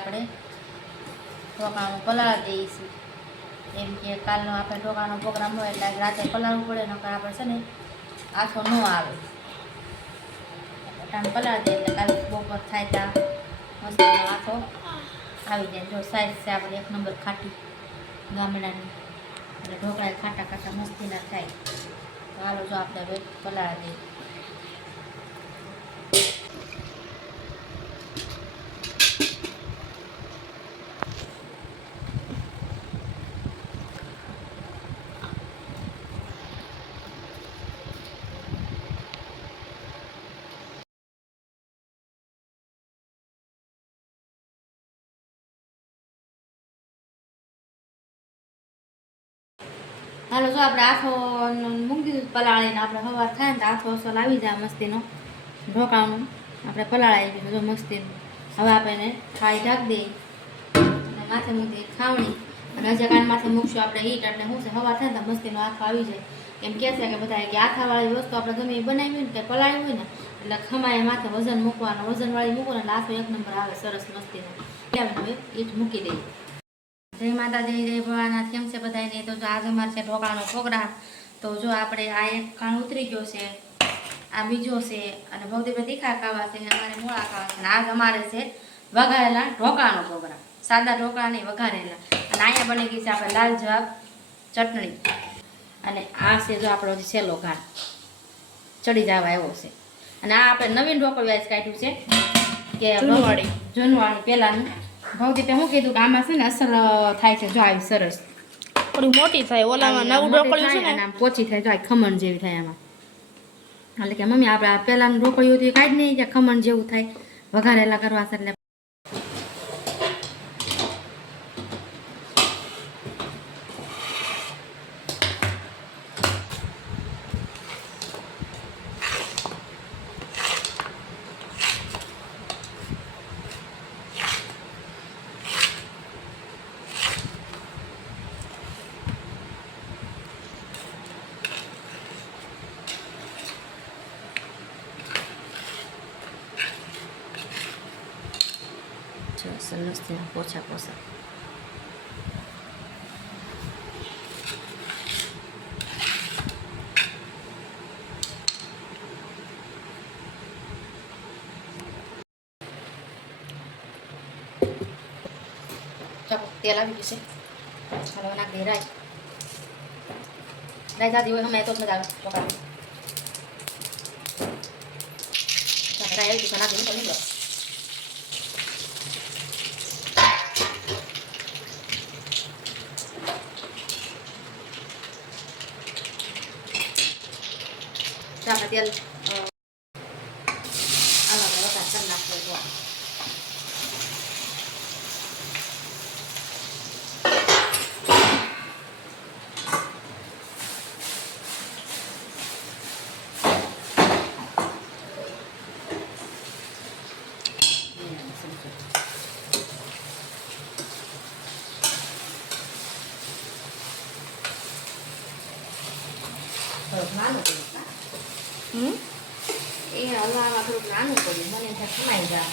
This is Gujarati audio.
આપણે ઢોકળાનું પલાળી દઈશું. એમ કે કાલનો આપણે ઢોકળાનો પ્રોગ્રામ હોય એટલે રાતે પલાળવું પડે, નકર આપણે છે ને આથો ન આવે. ટાણ પલાળી દઈએ એટલે કાલે બપોર થાય ત્યાં મસ્તીનો આથો આવી જાય. જો સાઈઝ છે આપણે 1 નંબર ખાટી ગામડાની, એટલે ઢોકળા ખાટા ખાટા મસ્તીના થાય. તો હાલો જો આપણે હવે પલાળી દઈએ. હાલો જો આપણે આથો મૂકી દીધું પલાળીને. આપણે સવાર થાય ને તો આથો અસલ આવી જાય મસ્તીનો ઢોકળાનું. આપણે પલાળાવી દીધું જો મસ્તીનું. હવે આપણે એને થાળી ઢાંકી દઈએ અને માથે મૂકી ખાવણી. અને હજી કાન માથે મૂકશું આપણે ઈટ, એટલે શું છે સવાર થાય ને તો મસ્તીનો આથો આવી જાય. એમ કહે છે કે બધા કે આથાવાળી વસ્તુ આપણે ગમે એ બનાવી હોય ને કે પલાળી હોય ને એટલે ખમાય માથે વજન મૂકવાનું, વજનવાળી મૂકો ને એટલે આથો 1 નંબર આવે સરસ મસ્તીનો. હવે ઈટ મૂકી દઈએ. જય માતાજી, જય ભોળાનાથ. કેમ છે બધાને? તો જો આજે અમારે છે ઢોકળાનો પ્રોગ્રામ. તો જો આપણે આ એક કાણ ઉતરી ગયો છે, આ બીજો છે, અને ભૌતિકભાઈ તીખા ખાવા છે, અમારે મોળા ખાવા છે. અને આજ અમારે છે વઘારેલા ઢોકળાનો પ્રોગ્રામ. સાદા ઢોકળા નહીં, વઘારેલા. અને અહીંયા બની ગઈ છે આપણે લાલ જવાબ ચટણી. અને આ છે જો આપણો જે છેલ્લો ઘાટ ચડી જવા એવો છે. અને આ આપણે નવીન ઢોકળું આજ કાઢ્યું છે કે જૂનવાણી પહેલાંનું. ભૌતિકે શું કીધું કે આમાં છે ને અસર થાય છે જો આવી સરસ થોડી મોટી થાય. ઓલામાં નવું ઢોકળ્યું છે ને આમ પોચી થાય જો ખમણ જેવી થાય આમાં. એટલે કે મમ્મી આપણે પહેલાનું ઢોકળ્યું હતું એ કાઢી નહીં કે ખમણ જેવું થાય વઘારેલા કરવા છે. એટલે સરસ પોછા પોસા ચાલો તેલ આવી ગયું છે. હાલો નાખ દે રાઈ. રાઈ જાતી હોય અમે તો મજા આવે ચોખા. રાઈ આવી ગયું નાખ દે તો નીકળો. આપણે તેલ આવા વઘાર કરી નાખવો. જો નાનું પડ્યું એ હલવામાં થોડુંક નાનું પડ્યું મને ત્યાં ખમાઈ જાય.